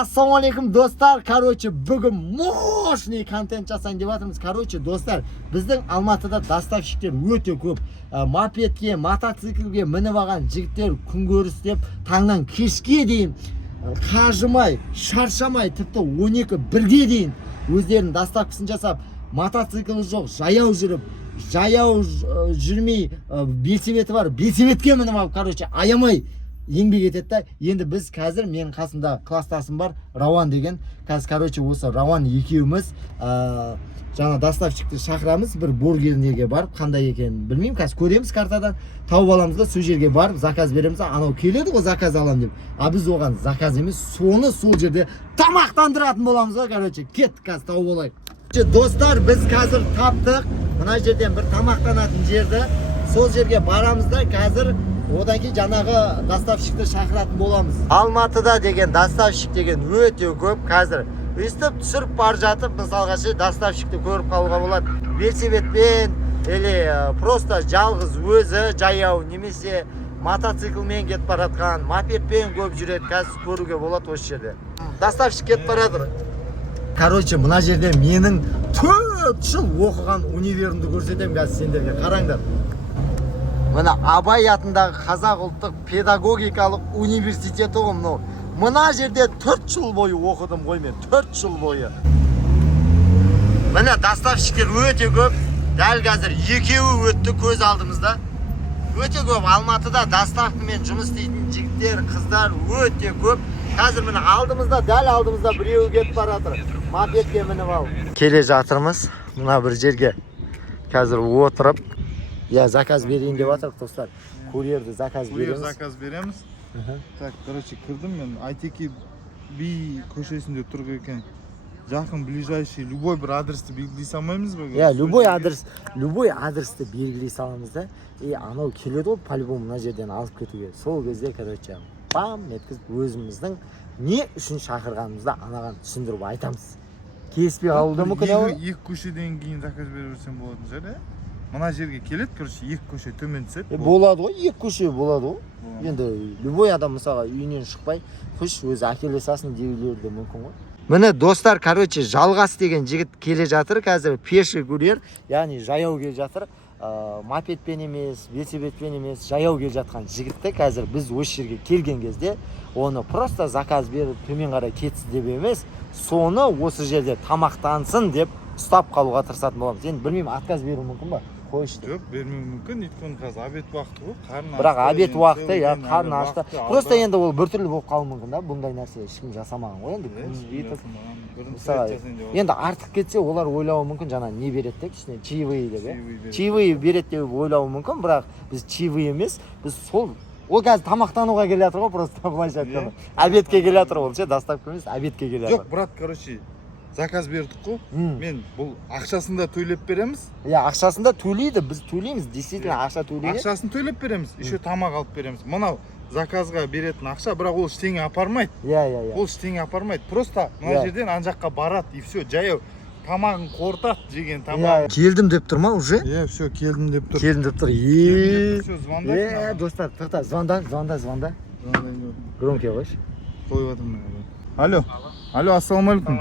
Assalomu alaykum do'stlar. Короче, bugun mощный kontent jasang deb atamız. Короче, do'stlar, bizning Almatada dastavshiklar o'ta ko'p. Mopedga, mototsiklga minib olgan jigitlar kunko'ris deb tangdan kechga deyim qajimay, sharchamay, tipta 12-1ga deyim o'zlarining dastavkasini jasab, mototsikli yo'q, jayov жүрмей belseветi var. Belsevetga minib olib, короче, ayamay еңбек етеді да. Енді біз қазір менің қасымда класстасым бар, Рауан деген. Қазір, короче, осы Рауан екеуміз жаңа доставщикті шақырамыз, бір бургернеге барып, қандай екенін білмеймін. Қазір көреміз картадан, тауып аламыз да, сол жерге барып заказ береміз. Анау келеді ғой заказ алам деп. А біз оған заказ емес, соны сол жерде тамақтандыратын боламыз ғой. Короче, кеттік, қазір тауып алайық. Достар, біз қазір таптық. Мына жерден бір тамақтанатын жерді. Сол жерге барамыз да, қазір одан кейін жаңағы доставщикті шақыратын боламыз. Алматыда деген доставщик деген өте көп. Қазір өстіп түсіріп бар жатып, мысалға ше доставщикті көріп қалуға болады. Велосипедпен или просто жалғыз өзі жаяу немесе мотоциклмен кетіп баратқан, мопедпен көп жүреді. Қазір көруге болады осы жерде. Доставщик кетіп баратыр. Короче, мына жерде менің 4 жыл оқыған универімді көрсетемін қазір сендерге. Қараңдар. Мына Абай атындағы Қазақ ұлттық педагогикалық университеті ғой мынау. Мына жерде 4 жыл бойы оқыдым ғой мен, 4 жыл бойы. Міне доставщиктер өте көп. Дәл қазір екеуі өтті көз алдымызда. Өте көп. Алматыда доставкамен жұмыс істейтін жігіттер, қыздар өте көп. Қазір міне алдымызда, дәл алдымызда біреуі кетіп бара жатыр. Мопедке мініп алып келе жатырмыз. Мына бір жерге қазір отырып я заказ берейін деп жатырмық, достар. Курьерді заказ береміз. Курьер заказ береміз. Так, короче, кірдім мен. Айтеки би көшесінде тұр екен. Жақын, ближайший, любой бір адресті белгілей салмаймыз ба? Я, любой адресті белгілей саламыз да. Анау келеді ғой, по-любому мына жерден алып кетуге. Сол кезде, короче, бам, еткізіп өзіміздің не үшін шақырғанымызды анаған түсіндіріп айтамыз. Келіспей қалуы мүмкін ау? Екі көшеден кейін заказ бере берсем болатын шығар, иә? Мына жерге келеді, короче, екі көше төмен түседі. Болады ғой, екі көше болады ғой. Енді любой адам мысалға үйінен шықпай, құш өзі әкеле салсын деулері де мүмкін ғой. Міне достар, короче, Жалғас деген жігіт келе жатыр, қазір пеший курьер, яғни жаяу келе жатыр. Мопедпен емес, велосипедпен емес, жаяу келе жатқан жігітті қазір біз осы жерге келген кезде оны просто заказ беріп төмен қарай кетсін деп емес, соны осы жерде тамақтансын деп ұстап қалуға тырысатын боламыз. Енді білмеймін, отказ беру мүмкін ба? Жоқ, бермеу мүмкін, өйткені қазір обед уақыты ғой, қарын ашты. Бірақ обед уақыты, я қарын ашты. Просто енді ол біртүрлі болып қалуы мүмкін да, бұндай нәрсе ешкім жасамаған ғой енді. Енді артық кетсе, олар ойлауы мүмкін, жаңа не береді деп, ішіне чаевые деп. Чаевые береді деп ойлауы мүмкін, бірақ біз чаевые емес, біз сол ол қазір тамақтануға келе жатыр ғой, просто былайша айтқанда. Обедке келе жатыр ол, ше, доставка емес, обедке келе жатыр. Жоқ, брат, короче, заказ бердік қой. Мен бұл ақшасында төлеп береміз. Ақшасында төлейді, біз төлейміз, действительно ақша төлейді. Ақшасын төлеп береміз, еще тамақ алып береміз. Мынау заказға беретін ақша, бірақ ол ештеңе апармайды. Ол ештеңе апармайды. Просто мына жерден ана жаққа барады и все, жаяу тамағын қорытады, жеген тамағын. Келдім деп тұр ма уже? Все, келдім деп тұр. Келдім деп тұр. Все, звондайсың. Достар, тоқта, звонда. Громкий қойшы. Қойып жатырмын. Алло, ассалаумағалейкум.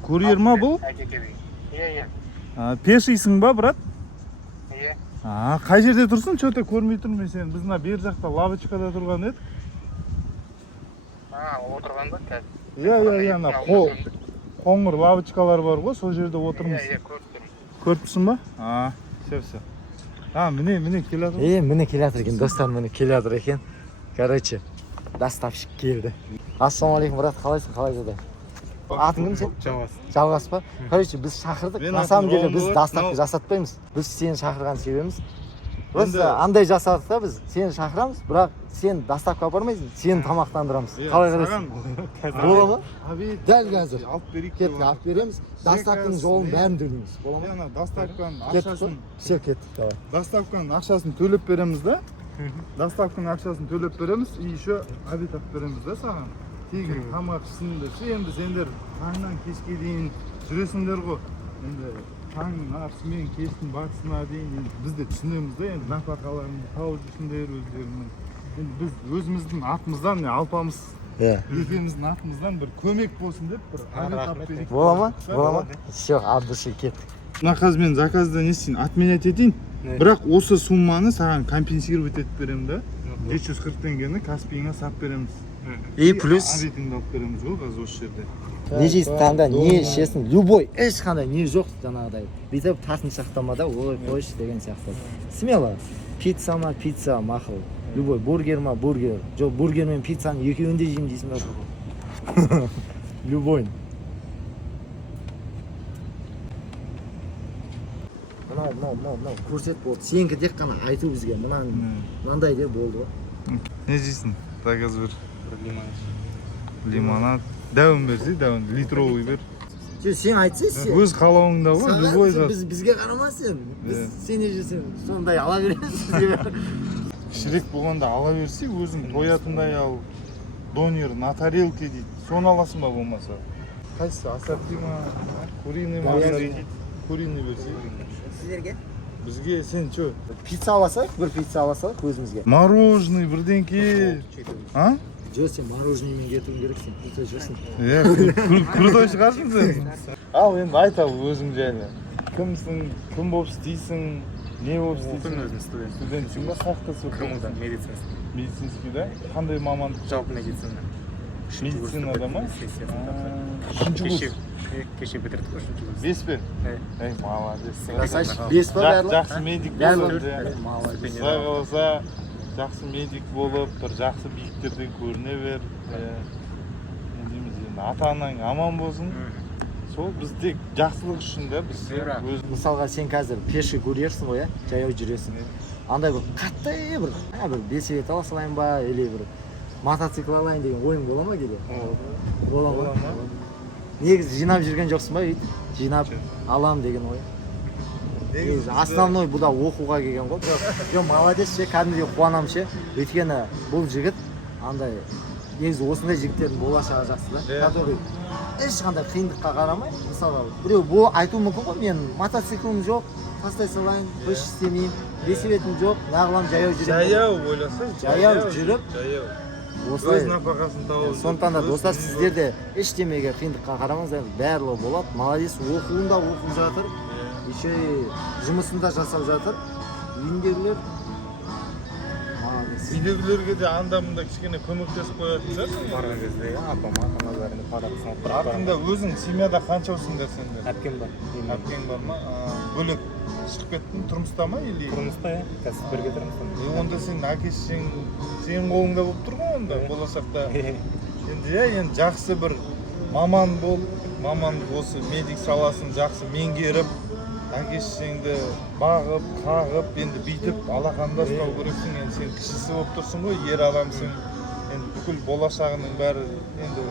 Курьер ма бұл? Пешийсің ба, брат? Қай жерде тұрсың? Че-то көрмей тұрмын мен сені. Біз мына бер жақта лавочкада тұрған едік. Отырған ба қазір? Иә, қоңыр лавочкалар бар ғой, сол жерде отырмыз. Көріпсің ба? Все. Міне келе жатыр. Міне келе жатыр екен, достар, міне келе жатыр екен. Короче, доставщик келді. Ассалаумағалейкум, брат, қалайсың, қалай жағдай? Атың кім сен? Жалғас па? Короче, біз шақырдық. На самом деле біз доставка жасатпаймыз. Біз сені шақырған себебіміз просто андай жасадық та, біз сені шақырамыз, бірақ сен доставка апармайсың, сені тамақтандырамыз. Қалай қарайсың? Бола ма? Дәл қазір. Алып берейік. Кеттік, алып береміз. Доставканың жолын бәрін төлейміз. Бола ма? Доставканың ақшасын. Все, кеттік. Доставканың ақшасын төлеп береміз да? Доставканың ақшасын төлеп береміз, и еще обед алып береміз да саған. Тегін тамақ ішсіңдер. Енді сендер таңнан кешке дейін жүресіңдер ғой. Енді таңның арысымен кештің батысына дейін біз де түсінеміз да, енді нәпақаларыңды тауып жүрсіңдер өздеріңнің. Енді біз өзіміздің атымыздан алпамыз Иә. екеуміздің атымыздан бір көмек болсын деп бір обед алып берейік. Бола ма? Бола ма? Все, от души кеттік. Мына қазір мен заказды не істейін, отменять етейін. Бірақ осы сумманы саған компенсировать етіп беремін да. 740 теңгені Каспийіңе сап береміз. И плюс Обедіңді алып береміз ғой қазір осы жерде. не жейсің таңда, не ішесің, любой, ешқандай не жоқ жаңағыдай. Бүйтіп тасын шақтамада олай қойшы деген сияқты. Смело. Пицца ма, пицца мақұл. Любой бургер ма, бургер. Жоқ, бургер мен пиццаны екеуін де жеймін дейсің ба? Любой. Мынау көрсет болды. Сенікі тек қана айту бізге. Мынандай де болды ғой. Не жейсің? Заказ бер. Лимонад. Дәуін берсей, дәуін. Литровый бер. Сен айтсай сен. Өз қалауыңда ғой, любой зат. Бізге қарама сен. Сен не жесең, сондай ала бересің. Кішірек болғанда ала берсей, өзің тоятындай ал. Донер на тарелке дейді. Соны аласың ба болмаса? Қайсы? Ассорти ма? Куриный ма? Куриный берсей. Сіздерге? Бізге сен чё? Пицца аласақ, бір пицца аласақ өзімізге. Мороженый бірдеңке. А? Жоқ, сен мороженеймен кетуің керексің. Крутой жүрсің. Крутой шығарсың сен. Ал енді айт ал өзің жайлы. Кімсің, кім болып істейсің, не болып істейсің? Өзім студент. Студентсің ба? Қаяқта оқисың? КМУ-да медицинский. Медицинский да? Қандай мамандық? Жалпы медицина. Медицинада ма? Үшінші курс. Кеше бітірдік қой үшінші курс. 5 пен? Ей, молодец. Красавчик. 5 па барлық? Жақсы медик болып, Молодец. Құдай қаласа жақсы медик болып, бір жақсы биіктерден көріне бер. Не дейміз енді, ата-анаң аман болсын. Сол біз тек жақсылық үшін да біз өз Мысалға сен қазір пеші көрерсің ғой, жаяу жүресің. Андай бір қатты бір бесебет ала салайын ба, или бір мотоцикл алайын деген ойың бола ма кейде? Бола ма? Негізі жинап жүрген жоқсың ба өйтіп? Жинап алам деген ой. Негізі основной бұда оқуға келген ғой. Жоқ, молодец ше, кәдімгідей қуанамын ше. Өйткені бұл жігіт андай негізі осындай жігіттердің болашағы жақсы да. Который ешқандай қиындыққа қарамай, мысалы біреу бұл айтуы мүмкін ғой, мен мотоциклім жоқ, тастай салайын, іш істемеймін, бесебетім жоқ, нағылам жаяу жүремін. жаяу ойласа, Жаяу жүріп, жаяу. осылай. Өз нәпақасын тауып. Сондықтан да достар, сіздер де ештемеге қиындыққа қарамаңыздар, барлығы болады. Молодец, оқуында оқып жатыр, еще жұмысында жасап жатыр. Үйіндегілер молодец. Үйдегілерге де анда-мында кішкене көмектесіп қоятын шығарсың. барған кезде апам ата-аналарымды подарок салып тұрып Артында өзің семьяда қаншаусыңдар сендер? әпкем бар. Әпкең бар ма? Бөлек шығып кеттің, тұрмыста ма или? Тұрмыста қазір бірге тұрмыз. Онда сен әке-шешең сенің қолыңда болып тұр ғой онда болашақта. Енді жақсы бір маман бол, маман осы медик саласын жақсы меңгеріп, әке-шешеңді бағып, қағып, енді бүйтіп алақанда ұстау керексің. Енді сен кішісі болып тұрсың ғой, ер адамсың. Енді бүкіл болашағының бәрі енді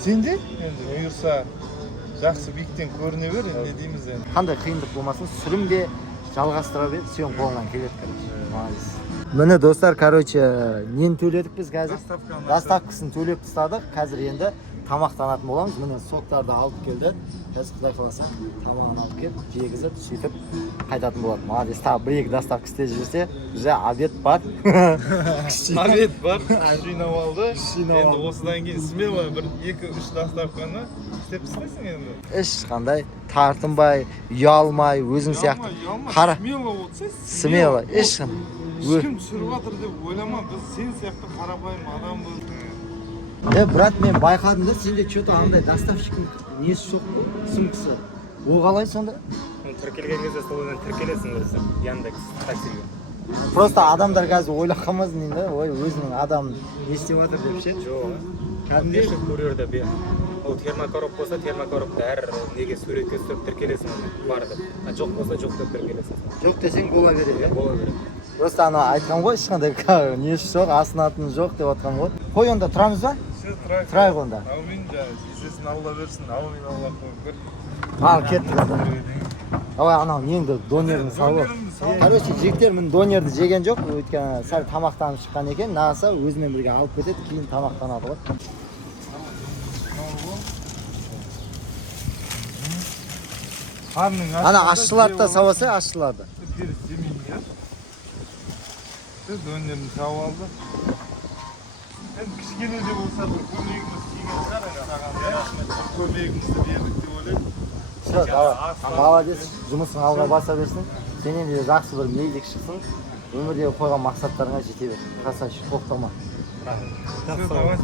сенде енді бұйырса жақсы биіктен көріне бер, енді не дейміз енді. Қандай қиындық болмасын, сүрінбе, жалғастыра бер, сен қолыңнан келеді, короче. Молодец. Міне достар, короче, нені төледік біз қазір? Доставкасын төлеп тастадық. Қазір енді тамақтанатын боламыз. Міне соктарды алып келді. Қазір Құдай қаласа тамағын алып келіп, жегізіп, сөйтіп қайтатын болады. Молодец. Тағы бір-екі доставка істеп жүрсе, уже обед бар. Обед бар, жинап алды. Жинап Енді алды. осыдан кейін смело бір 2-3 доставканы істеп тастайсың енді. Ешқандай тартынбай, ұялмай, өзің сияқты. Қара. Смело болсай, Смело, ешқандай. Ешкім түсіріп жатыр деп ойлама, біз сен сияқты қарапайым адамбыз. Брат, мен байқадым да, сенде что-то андай доставщиктің несі жоқ қой, сумкасы. Ол қалай сонда? Тіркелген кезде сол ойдан тіркелесің өзі. Яндекс таксиге. Просто адамдар қазір ойлап қалмасын деймін да, ой, өзінің адамын не істеп жатыр деп ше. Жоқ. Кәдімгідей Кәдімгі курьерді ол термокороб болса, термокоробты әр неге суретке түсіріп тіркелесің бар деп. Жоқ болса, жоқ деп тіркелесің. жоқ десең бола береді. Бола береді. Просто ана айтқан ғой, ешқандай несі жоқ, асынатын жоқ деп отқан ғой. Қой онда тұрамыз ба? Тұрайық онда. Аумин жаңағы, есесін алла берсін, аумин алла қойып бер. Ал кеттік ата. Давай анау неңді донерін салып. Короче, жігіттер мін донерді жеген жоқ, өйткені сәл тамақтанып шыққан екен. Нағаса өзімен бірге алып кетеді, кейін тамақтанады ғой. Қарның Ана ашшыларды да сауасы, ашшыларды. кетті, дөнерін сауып алды. Енді кішкене де болса бір көмегіміз тиген шығар, саған көмегімізді бердік деп ойлаймын. Все, давай. Молодец. Жұмысың алға баса берсін. Сенен де жақсы бір мейілдік шықсын. Өмірдегі қойған мақсаттарыңа жете бер. Красавчик, тоқтама. Все, давай.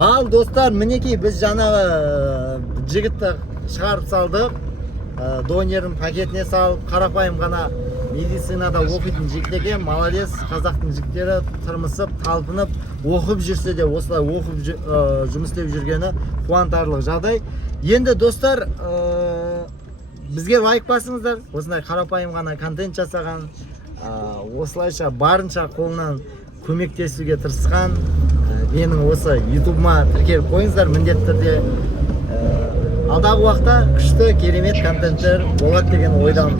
Ал достар, мінекей біз жаңағы жігітті шығарып салдық. Донерін пакетіне салып, қарапайым ғана медицинада оқитын жігіт екен. Молодец, қазақтың жігіттері тырмысып, талпынып, оқып жүрсе де осылай оқып жұмыс істеп жүргені қуантарлық жағдай. Енді достар, бізге лайк басыңыздар. Осындай қарапайым ғана контент жасаған, осылайша барынша қолынан көмектесуге тырысқан менің осы ютубыма тіркеліп қойыңыздар міндетті түрде. Алдағы уақытта күшті керемет контенттер болады деген ойдамын.